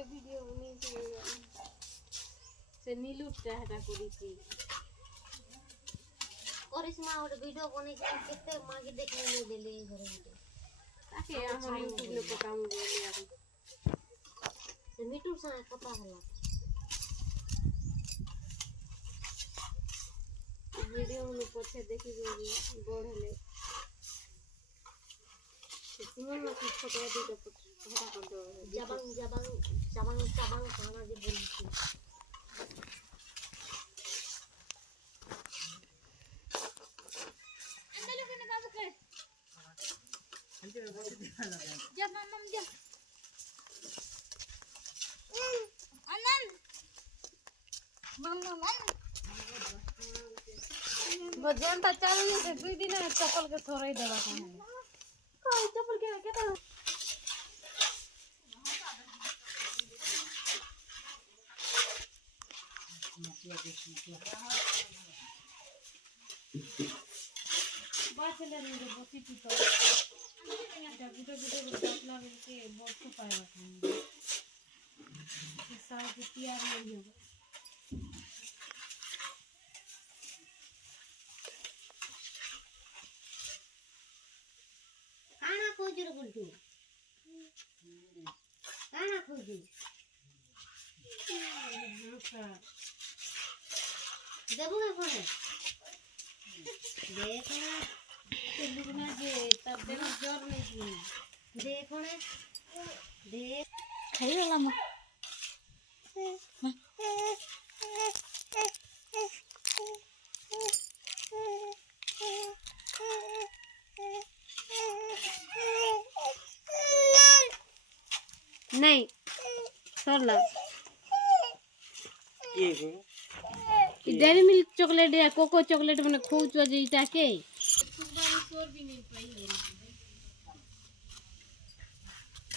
ଗୋଟେ ଭିଡିଓ ବନେଇଛି ସେ नीलुटा ହେଟା କରିଛି କରିସ୍ମା ଗୋଟେ ଭିଡିଓ ବନେଇଛି କେତେ ମାଗି ଦେଖି ନେଇ ଦେଲେ ଘରେ ଗୋଟେ ତାକେ ଆମର ୟୁଟ୍ୟୁବ ରେ ପକାମୁ ବୋଲି ଆରୁ ସେ ମିଟୁ ସାଙ୍ଗେ କଥା ହେଲା वीडियो में पछे देखि बढ़ले तुमन ना कुछ फोटो दे तो हटा कर दो जबांग खाना जे बोली थी अंदर लोग ने बाबू के जा मम्म जा आनंद मम्म बजेंता चालू है दुई दिन चप्पल के थोड़े देवा है कोई चप्पल के केता बाचले रे बसी पितो अच्छा वीडियो अपना के बहुत को पाएगा ये साल की तैयार नहीं होगा खाना खोज रे गुल्टू खाना खोज देबू ना कोने देख ना तेलुगु में जे तब देना जोर नहीं देख ना देख खाई वाला म नहीं सरला ये डेयरी मिल्क चॉकलेट या कोको चॉकलेट मैंने खूब जो जीता के सुबह भी नहीं पाई है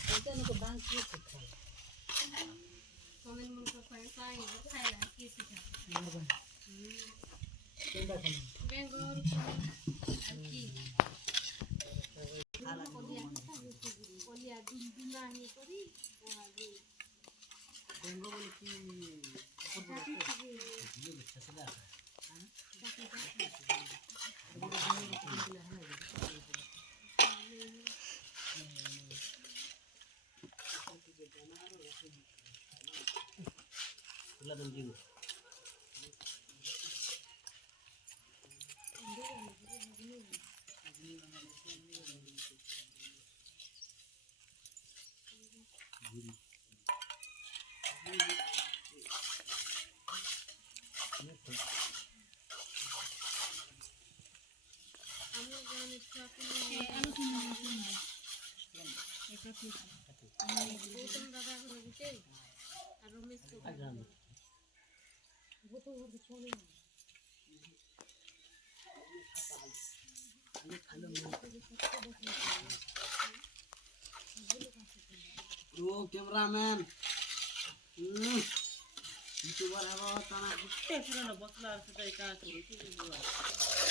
ऐसा ना को बैंक से खाए कमेंट मन को पैसा ही खाएगा किसी का बेंगोर की ओलिया दिन नहीं करी बेंगोर की कैमरामैन यूट्यूबर है तना गुट्टे सुन बसला से का करू